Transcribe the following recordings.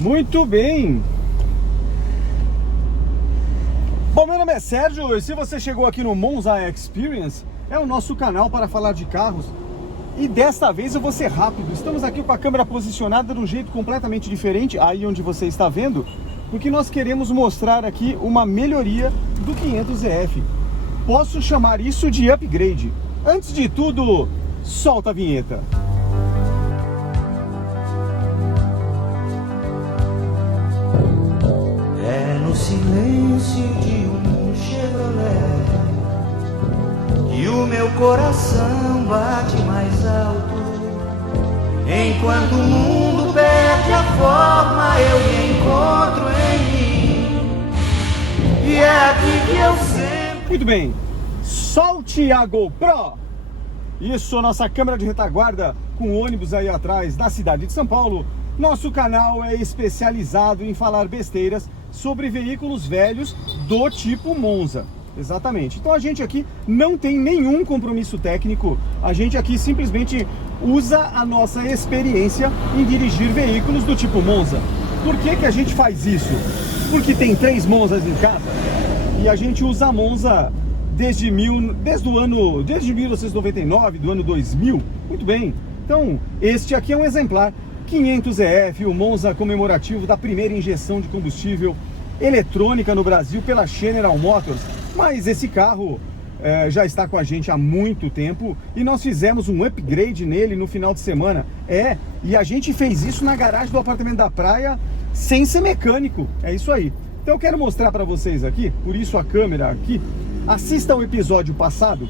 Muito bem. Bom, meu nome é Sérgio e se você chegou aqui no Monza Experience, é o nosso canal para falar de carros. E desta vez eu vou ser rápido. Estamos aqui com a câmera posicionada de um jeito completamente diferente, aí onde você está vendo, porque nós queremos mostrar aqui uma melhoria do 500EF. Posso chamar isso de upgrade. Antes de tudo, solta a vinheta. É no silêncio de um Chevrolet que o meu coração bate mais alto. Enquanto o mundo perde a forma, eu me encontro em mim. E é aqui que eu sempre... Muito bem, solte a GoPro. Isso, nossa câmera de retaguarda com ônibus aí atrás da cidade de São Paulo. Nosso canal é especializado em falar besteiras sobre veículos velhos do tipo Monza. Exatamente. Então a gente aqui não tem nenhum compromisso técnico. A gente aqui simplesmente usa a nossa experiência em dirigir veículos do tipo Monza. Por que que a gente faz isso? Porque tem 3 Monzas em casa e a gente usa a Monza desde 1999, do ano 2000. Muito bem. Então, este aqui é um exemplar 500EF, o Monza comemorativo da primeira injeção de combustível eletrônica no Brasil pela General Motors. Mas esse carro já está com a gente há muito tempo e nós fizemos um upgrade nele no final de semana. E a gente fez isso na garagem do apartamento da praia sem ser mecânico. É isso aí. Então eu quero mostrar para vocês aqui, por isso a câmera aqui. Assista ao episódio passado,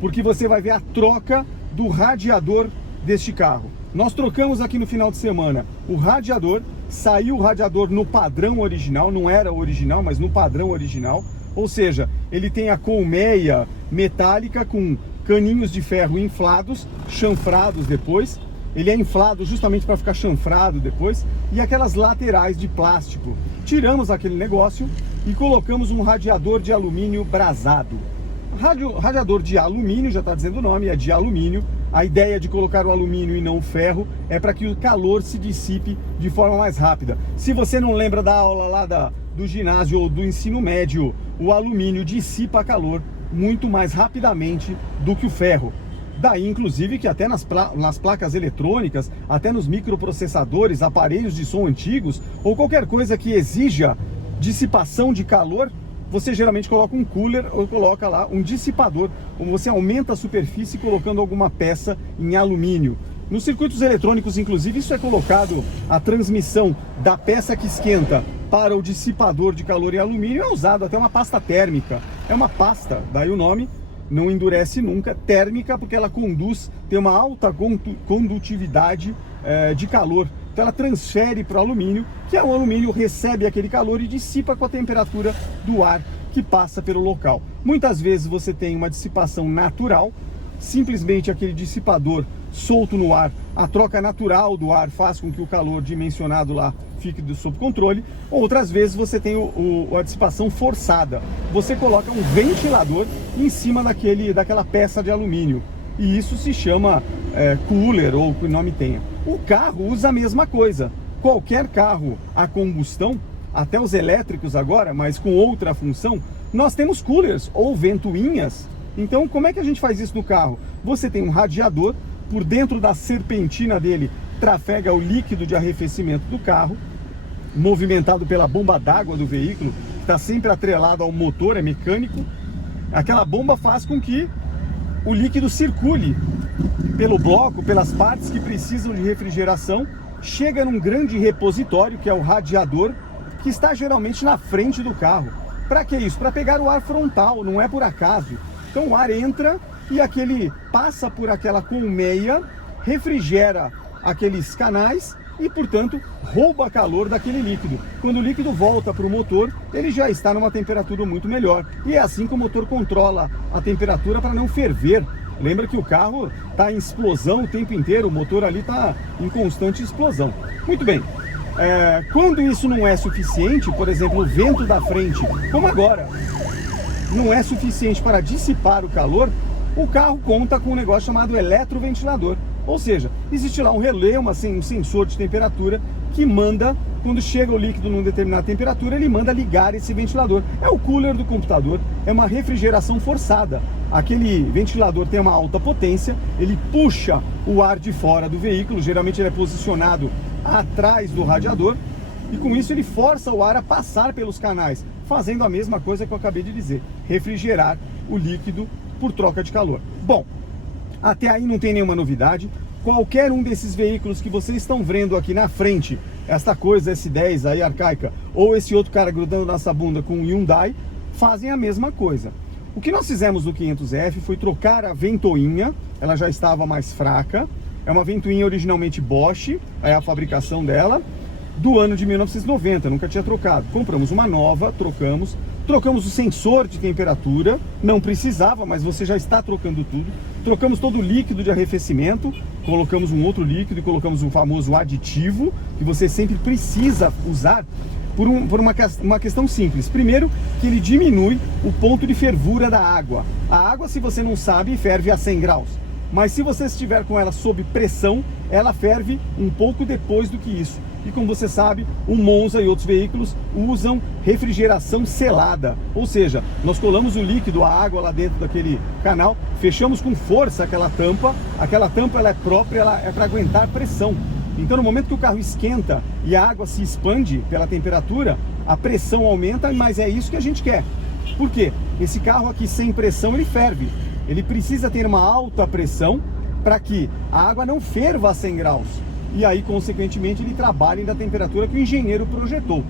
porque você vai ver a troca do radiador deste carro. Nós trocamos aqui no final de semana o radiador, saiu o radiador no padrão original, não era original, mas no padrão original. Ou seja, ele tem a colmeia metálica com caninhos de ferro inflados, chanfrados depois. Ele é inflado justamente para ficar chanfrado depois. E aquelas laterais de plástico. Tiramos aquele negócio e colocamos um radiador de alumínio brasado. Radiador de alumínio, já está dizendo o nome, é de alumínio. A ideia de colocar o alumínio e não o ferro é para que o calor se dissipe de forma mais rápida. Se você não lembra da aula lá do ginásio ou do ensino médio, o alumínio dissipa calor muito mais rapidamente do que o ferro. Daí, inclusive, que até nas placas eletrônicas, até nos microprocessadores, aparelhos de som antigos, ou qualquer coisa que exija dissipação de calor, você geralmente coloca um cooler ou coloca lá um dissipador, como você aumenta a superfície colocando alguma peça em alumínio. Nos circuitos eletrônicos, inclusive, isso é colocado, a transmissão da peça que esquenta para o dissipador de calor em alumínio é usado até uma pasta térmica. É uma pasta, daí o nome, não endurece nunca, térmica, porque ela tem uma alta condutividade de calor. Então ela transfere para o alumínio, que é o alumínio recebe aquele calor e dissipa com a temperatura do ar que passa pelo local. Muitas vezes você tem uma dissipação natural, simplesmente aquele dissipador solto no ar, a troca natural do ar faz com que o calor dimensionado lá fique sob controle. Outras vezes você tem a dissipação forçada. Você coloca um ventilador em cima daquela peça de alumínio. E isso se chama cooler, ou o que o nome tenha. O carro usa a mesma coisa. Qualquer carro a combustão, até os elétricos agora, mas com outra função, nós temos coolers ou ventoinhas. Então, como é que a gente faz isso no carro? Você tem um radiador, por dentro da serpentina dele trafega o líquido de arrefecimento do carro, movimentado pela bomba d'água do veículo, que está sempre atrelado ao motor, é mecânico. Aquela bomba faz com que o líquido circule pelo bloco, pelas partes que precisam de refrigeração, chega num grande repositório, que é o radiador, que está geralmente na frente do carro. Para que isso? Para pegar o ar frontal, não é por acaso. Então o ar entra e passa por aquela colmeia, refrigera aqueles canais e, portanto, rouba calor daquele líquido. Quando o líquido volta para o motor, ele já está numa temperatura muito melhor. E é assim que o motor controla a temperatura para não ferver. Lembra que o carro está em explosão o tempo inteiro, o motor ali está em constante explosão. Muito bem. Quando isso não é suficiente, por exemplo, o vento da frente, como agora, não é suficiente para dissipar o calor, o carro conta com um negócio chamado eletroventilador. Ou seja, existe lá um relé, um sensor de temperatura que manda, quando chega o líquido numa determinada temperatura, ele manda ligar esse ventilador. É o cooler do computador, é uma refrigeração forçada. Aquele ventilador tem uma alta potência, ele puxa o ar de fora do veículo, geralmente ele é posicionado atrás do radiador, e com isso ele força o ar a passar pelos canais, fazendo a mesma coisa que eu acabei de dizer, refrigerar o líquido por troca de calor. Bom, até aí não tem nenhuma novidade. Qualquer um desses veículos que vocês estão vendo aqui na frente, esta coisa S10 aí arcaica, ou esse outro cara grudando na nossa bunda com um Hyundai, fazem a mesma coisa. O que nós fizemos no 500F foi trocar a ventoinha, ela já estava mais fraca, é uma ventoinha originalmente Bosch, é a fabricação dela, do ano de 1990, nunca tinha trocado. Compramos uma nova, trocamos o sensor de temperatura, não precisava, mas você já está trocando tudo. Trocamos todo o líquido de arrefecimento, colocamos um outro líquido e colocamos um famoso aditivo, que você sempre precisa usar por uma questão simples. Primeiro, que ele diminui o ponto de fervura da água. A água, se você não sabe, ferve a 100 graus. Mas se você estiver com ela sob pressão, ela ferve um pouco depois do que isso. E como você sabe, o Monza e outros veículos usam refrigeração selada. Ou seja, nós colamos o líquido, a água lá dentro daquele canal, fechamos com força aquela tampa ela é própria, ela é para aguentar pressão. Então no momento que o carro esquenta e a água se expande pela temperatura, a pressão aumenta, mas é isso que a gente quer. Por quê? Esse carro aqui sem pressão, ele ferve. Ele precisa ter uma alta pressão para que a água não ferva a 100 graus. E aí, consequentemente, ele trabalha na temperatura que o engenheiro projetou.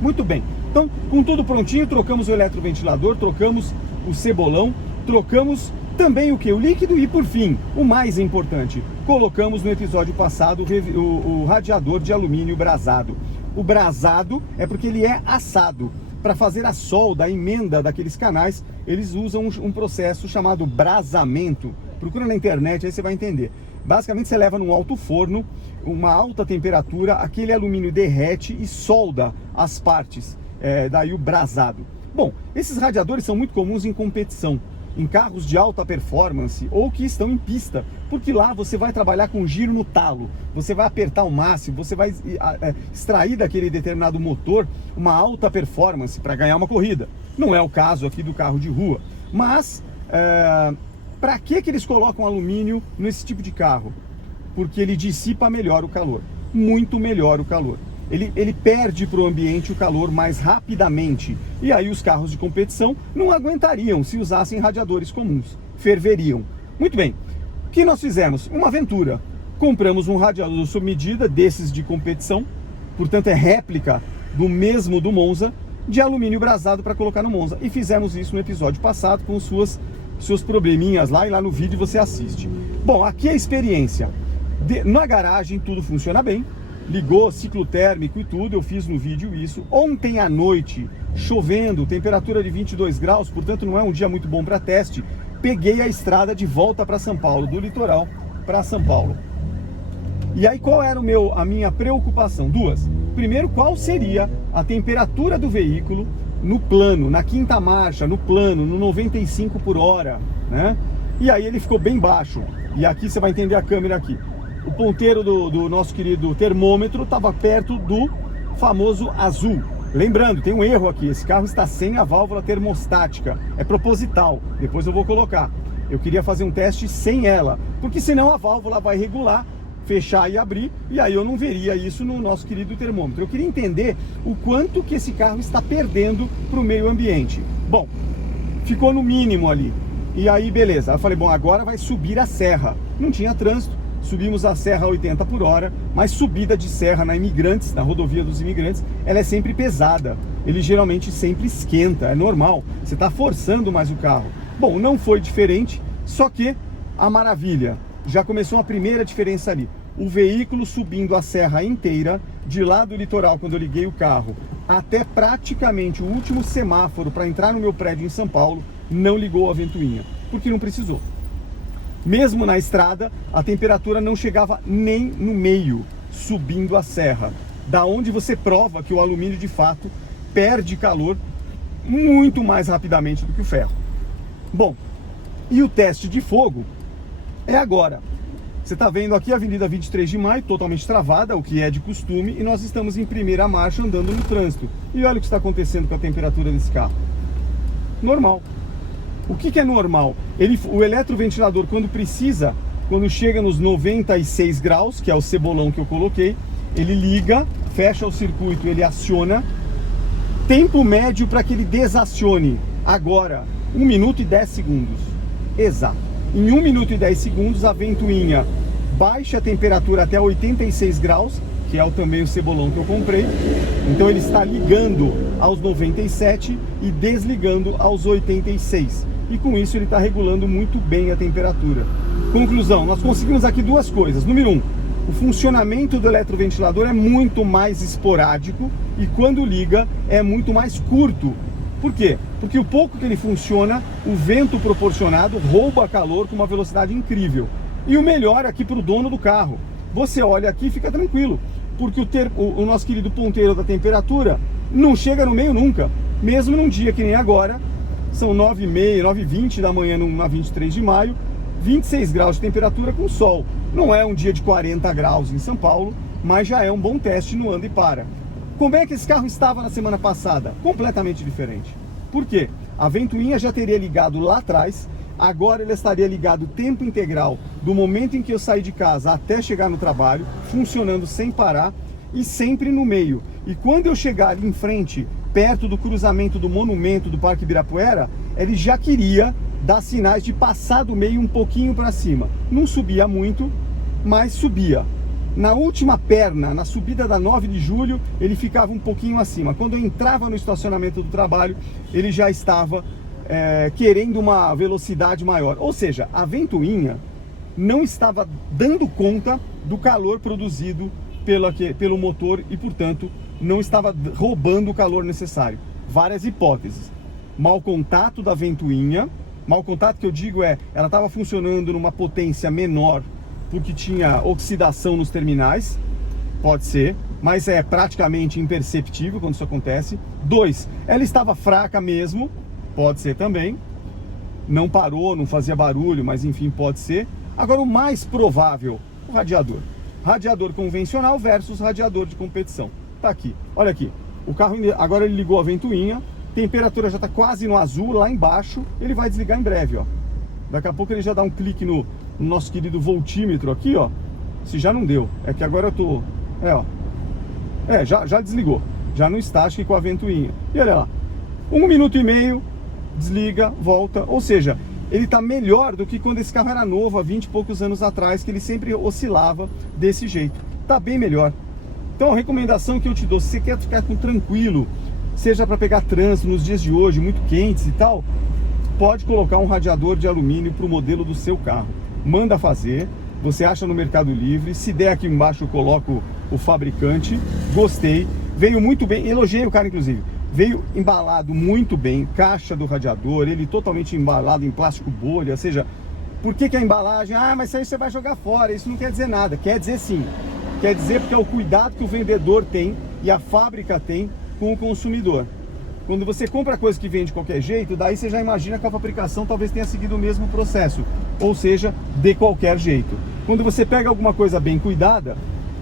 Muito bem. Então, com tudo prontinho, trocamos o eletroventilador, trocamos o cebolão, trocamos também o que? O líquido e, por fim, o mais importante, colocamos no episódio passado o radiador de alumínio brasado. O brasado é porque ele é assado. Para fazer a solda, a emenda daqueles canais, eles usam um processo chamado brasamento. Procura na internet, aí você vai entender. Basicamente você leva num alto forno, uma alta temperatura, aquele alumínio derrete e solda as partes, daí o brasado. Bom, esses radiadores são muito comuns em competição, em carros de alta performance ou que estão em pista, porque lá você vai trabalhar com giro no talo, você vai apertar o máximo, você vai extrair daquele determinado motor uma alta performance para ganhar uma corrida. Não é o caso aqui do carro de rua, mas para que eles colocam alumínio nesse tipo de carro? Porque ele dissipa melhor o calor, muito melhor o calor. Ele perde para o ambiente o calor mais rapidamente. E aí os carros de competição não aguentariam se usassem radiadores comuns, ferveriam. Muito bem, o que nós fizemos? Uma aventura. Compramos um radiador sob medida desses de competição, portanto é réplica do mesmo do Monza, de alumínio brasado para colocar no Monza. E fizemos isso no episódio passado com seus probleminhas lá, e lá no vídeo você assiste. Bom, aqui é a experiência. Na garagem tudo funciona bem, ligou ciclo térmico e tudo, eu fiz no vídeo isso. Ontem à noite, chovendo, temperatura de 22 graus, portanto não é um dia muito bom para teste. Peguei a estrada de volta para São Paulo, do litoral para São Paulo. E aí qual era a minha preocupação? Duas. Primeiro, qual seria a temperatura do veículo no plano, na quinta marcha, no plano, no 95 por hora, né? E aí ele ficou bem baixo. E aqui você vai entender a câmera aqui. O ponteiro do nosso querido termômetro estava perto do famoso azul. Lembrando, tem um erro aqui, esse carro está sem a válvula termostática, é proposital, depois eu vou colocar. Eu queria fazer um teste sem ela, porque senão a válvula vai regular, fechar e abrir, e aí eu não veria isso no nosso querido termômetro. Eu queria entender o quanto que esse carro está perdendo para o meio ambiente. Bom, ficou no mínimo ali, e aí beleza, eu falei, bom, agora vai subir a serra. Não tinha trânsito. Subimos a serra a 80 por hora, mas subida de serra na Imigrantes, na rodovia dos Imigrantes, ela é sempre pesada. Ele geralmente sempre esquenta, é normal. Você está forçando mais o carro. Bom, não foi diferente, só que a maravilha. Já começou a primeira diferença ali. O veículo subindo a serra inteira, de lá do litoral, quando eu liguei o carro, até praticamente o último semáforo para entrar no meu prédio em São Paulo, não ligou a ventoinha, porque não precisou. Mesmo na estrada, a temperatura não chegava nem no meio, subindo a serra. Da onde você prova que o alumínio, de fato, perde calor muito mais rapidamente do que o ferro. Bom, e o teste de fogo é agora. Você está vendo aqui a Avenida 23 de Maio, totalmente travada, o que é de costume, e nós estamos em primeira marcha andando no trânsito. E olha o que está acontecendo com a temperatura desse carro. Normal. O que é normal? O eletroventilador, quando precisa, quando chega nos 96 graus, que é o cebolão que eu coloquei, ele liga, fecha o circuito, ele aciona. Tempo médio para que ele desacione. Agora, 1 minuto e 10 segundos. Exato. Em 1 minuto e 10 segundos, a ventoinha baixa a temperatura até 86 graus, que é também o cebolão que eu comprei. Então ele está ligando aos 97 e desligando aos 86. E com isso ele está regulando muito bem a temperatura. Conclusão, nós conseguimos aqui duas coisas. Número 1, o funcionamento do eletroventilador é muito mais esporádico e quando liga é muito mais curto. Por quê? Porque o pouco que ele funciona, o vento proporcionado rouba calor com uma velocidade incrível. E o melhor aqui para o dono do carro, você olha aqui e fica tranquilo, porque o nosso querido ponteiro da temperatura não chega no meio nunca, mesmo num dia que nem agora, são 9h30, 9h20 da manhã na 23 de maio, 26 graus de temperatura com sol. Não é um dia de 40 graus em São Paulo, mas já é um bom teste no anda e para. Como é que esse carro estava na semana passada? Completamente diferente. Por quê? A ventoinha já teria ligado lá atrás, agora ele estaria ligado tempo integral, do momento em que eu saí de casa até chegar no trabalho, funcionando sem parar e sempre no meio. E quando eu chegar ali em frente, perto do cruzamento do monumento do Parque Ibirapuera, ele já queria dar sinais de passar do meio um pouquinho para cima. Não subia muito, mas subia. Na última perna, na subida da 9 de julho, ele ficava um pouquinho acima. Quando eu entrava no estacionamento do trabalho, ele já estava querendo uma velocidade maior. Ou seja, a ventoinha não estava dando conta do calor produzido pelo motor e, portanto, não estava roubando o calor necessário. Várias hipóteses. Mau contato da ventoinha. Mau contato que eu digo ela estava funcionando numa potência menor porque tinha oxidação nos terminais, pode ser, mas é praticamente imperceptível quando isso acontece. 2, ela estava fraca mesmo, pode ser também, não parou, não fazia barulho, mas enfim, pode ser. Agora o mais provável, o radiador. Radiador convencional versus radiador de competição. Tá aqui, olha aqui, o carro agora ele ligou a ventoinha, temperatura já está quase no azul, lá embaixo, ele vai desligar em breve, ó. Daqui a pouco ele já dá um clique no nosso querido voltímetro aqui, ó. Se já não deu, é que agora eu tô... já desligou. Já não está, acho que com a ventoinha. E olha lá, 1 minuto e meio, desliga, volta. Ou seja, ele tá melhor do que quando esse carro era novo, há 20 e poucos anos atrás, que ele sempre oscilava desse jeito. Tá bem melhor. Então a recomendação que eu te dou, se você quer ficar tranquilo, seja para pegar trânsito nos dias de hoje, muito quentes e tal, pode colocar um radiador de alumínio para o modelo do seu carro. Manda fazer, você acha no Mercado Livre. Se der aqui embaixo eu coloco o fabricante. Gostei, veio muito bem, elogiei o cara inclusive. Veio embalado muito bem, caixa do radiador, ele totalmente embalado em plástico bolha. Ou seja, por que a embalagem? Ah, mas isso aí você vai jogar fora. Isso não quer dizer nada, quer dizer sim. Quer dizer porque é o cuidado que o vendedor tem e a fábrica tem com o consumidor. Quando você compra coisa que vem de qualquer jeito, daí você já imagina que a fabricação talvez tenha seguido o mesmo processo, ou seja, de qualquer jeito. Quando você pega alguma coisa bem cuidada,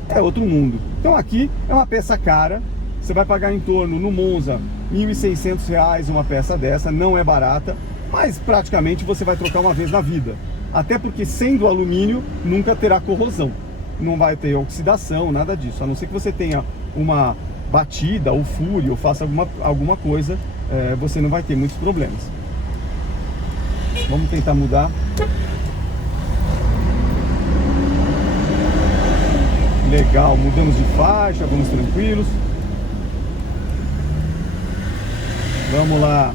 é outro mundo. Então aqui é uma peça cara, você vai pagar em torno, no Monza, R$ 1.600 uma peça dessa, não é barata, mas praticamente você vai trocar uma vez na vida. Até porque sendo alumínio, nunca terá corrosão, não vai ter oxidação, nada disso, a não ser que você tenha uma batida ou fure ou faça alguma coisa, você não vai ter muitos problemas. Vamos tentar mudar. Legal, mudamos de faixa, vamos tranquilos. Vamos lá.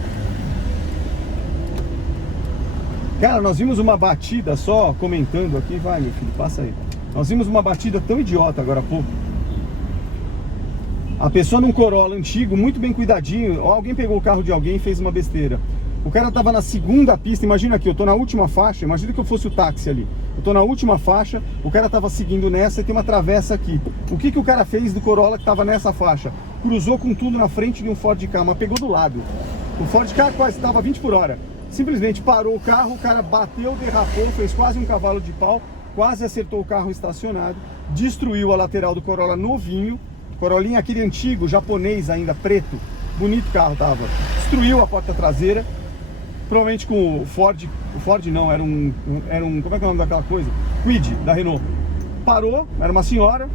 Cara, nós vimos uma batida só, comentando aqui, vai meu filho, passa aí. Nós vimos uma batida tão idiota agora há pouco. A pessoa num Corolla antigo, muito bem cuidadinho, alguém pegou o carro de alguém e fez uma besteira. O cara tava na segunda pista, imagina aqui, eu tô na última faixa, imagina que eu fosse o táxi ali. Eu tô na última faixa, o cara tava seguindo nessa e tem uma travessa aqui. O que o cara fez do Corolla que tava nessa faixa? Cruzou com tudo na frente de um Ford Ka, mas pegou do lado. O Ford Ka quase estava 20 por hora. Simplesmente parou o carro, o cara bateu, derrapou, fez quase um cavalo de pau, quase acertou o carro estacionado, destruiu a lateral do Corolla novinho, Corollinha aquele antigo, japonês ainda, preto, bonito carro tava, destruiu a porta traseira, provavelmente com o Ford não, era um, como é que é o nome daquela coisa? Kwid, da Renault. Parou, era uma senhora,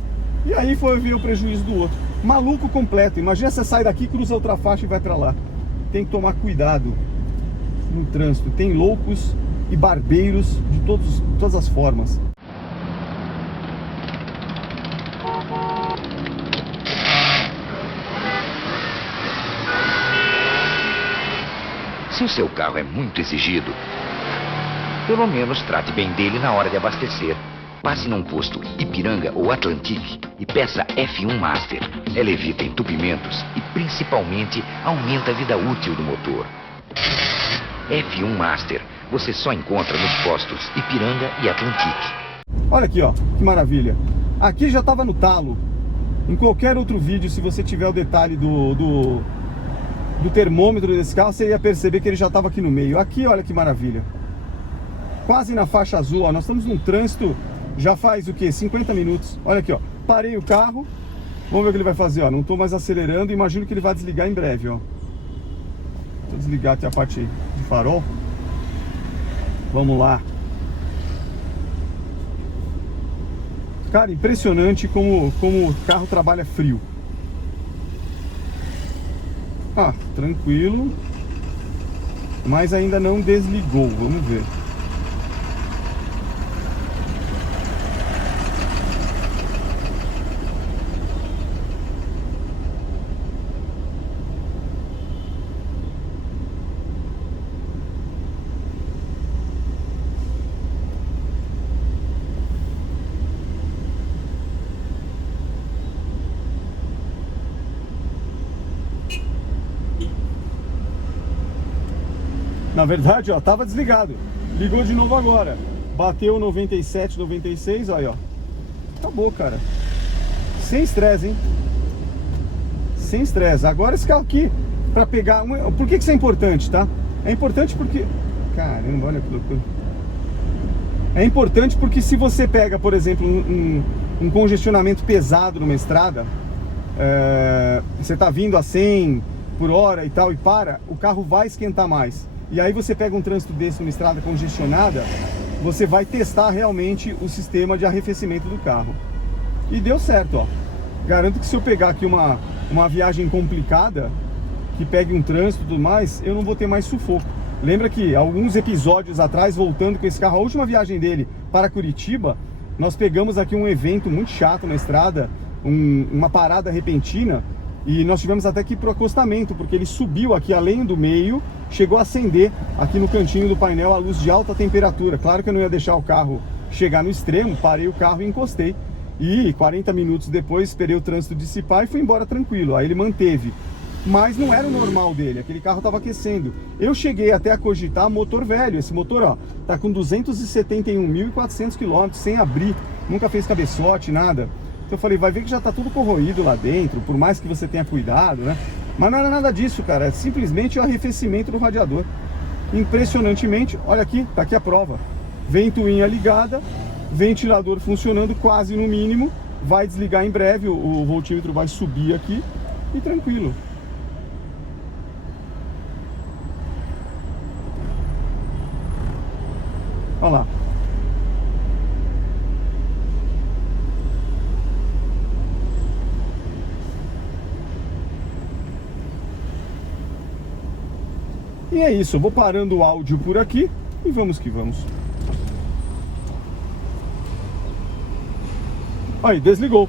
e aí foi ver o prejuízo do outro. Maluco completo, imagina você sai daqui, cruza outra faixa e vai pra lá. Tem que tomar cuidado no trânsito, tem loucos e barbeiros de todas as formas. Se o seu carro é muito exigido, pelo menos trate bem dele na hora de abastecer. Passe num posto Ipiranga ou Atlantique e peça F1 Master. Ela evita entupimentos e principalmente aumenta a vida útil do motor. F1 Master você só encontra nos postos Ipiranga e Atlantique. Olha aqui, ó, que maravilha. Aqui já estava no talo. Em qualquer outro vídeo, se você tiver o detalhe do termômetro desse carro, você ia perceber que ele já estava aqui no meio. Aqui, olha que maravilha. Quase na faixa azul, ó. Nós estamos num trânsito já faz o quê? 50 minutos. Olha aqui, ó. Parei o carro. Vamos ver o que ele vai fazer, ó. Não estou mais acelerando. Imagino que ele vai desligar em breve, ó. Vou desligar aqui a parte de farol. Vamos lá. Cara, impressionante como o carro trabalha frio. Ah, tranquilo. Mas ainda não desligou. Vamos ver. Na verdade, ó, tava desligado. Ligou de novo agora. Bateu 97, 96, aí, ó. Acabou, cara. Sem estresse, hein? Sem estresse. Agora esse carro aqui, pra pegar... Por que isso é importante, tá? É importante porque... Caramba, olha que loucura. É importante porque se você pega, por exemplo, um congestionamento pesado numa estrada, você tá vindo a 100 por hora e tal, e para, o carro vai esquentar mais. E aí você pega um trânsito desse numa estrada congestionada, você vai testar realmente o sistema de arrefecimento do carro. E deu certo, ó. Garanto que se eu pegar aqui uma viagem complicada, que pegue um trânsito e tudo mais, eu não vou ter mais sufoco. Lembra que alguns episódios atrás, voltando com esse carro, a última viagem dele para Curitiba, nós pegamos aqui um evento muito chato na estrada, uma parada repentina, e nós tivemos até que ir para o acostamento, porque ele subiu aqui além do meio, chegou a acender aqui no cantinho do painel a luz de alta temperatura. Claro que eu não ia deixar o carro chegar no extremo, parei o carro e encostei. E 40 minutos depois esperei o trânsito dissipar e fui embora tranquilo. Aí ele manteve. Mas não era o normal dele, aquele carro estava aquecendo. Eu cheguei até a cogitar motor velho. Esse motor, ó, tá com 271.400 km, sem abrir, nunca fez cabeçote, nada. Então eu falei, vai ver que já tá tudo corroído lá dentro, por mais que você tenha cuidado, né? Mas não era nada disso, cara, é simplesmente o arrefecimento do radiador. Impressionantemente, olha aqui, tá aqui a prova. Ventoinha ligada, ventilador funcionando quase no mínimo, vai desligar em breve, o voltímetro vai subir aqui e tranquilo. Olha lá. E é isso, eu vou parando o áudio por aqui e vamos que vamos. Aí, desligou.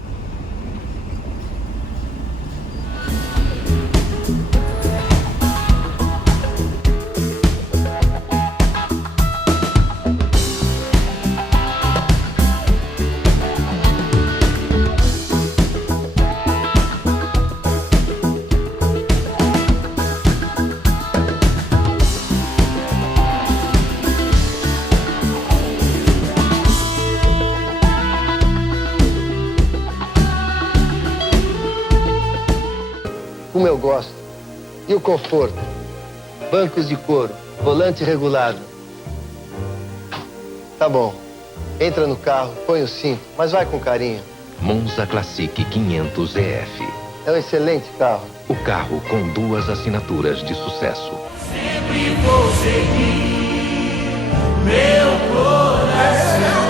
Como eu gosto. E o conforto? Bancos de couro, volante regulado. Tá bom. Entra no carro, põe o cinto, mas vai com carinho. Monza Classic 500 EF. É um excelente carro. O carro com 2 assinaturas de sucesso. Sempre vou seguir meu coração.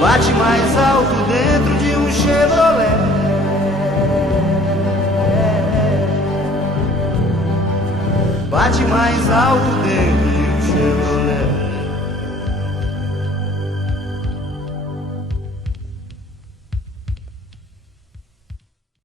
Bate mais alto dentro de um Chevrolet. Bate mais alto dentro de um Chevrolet.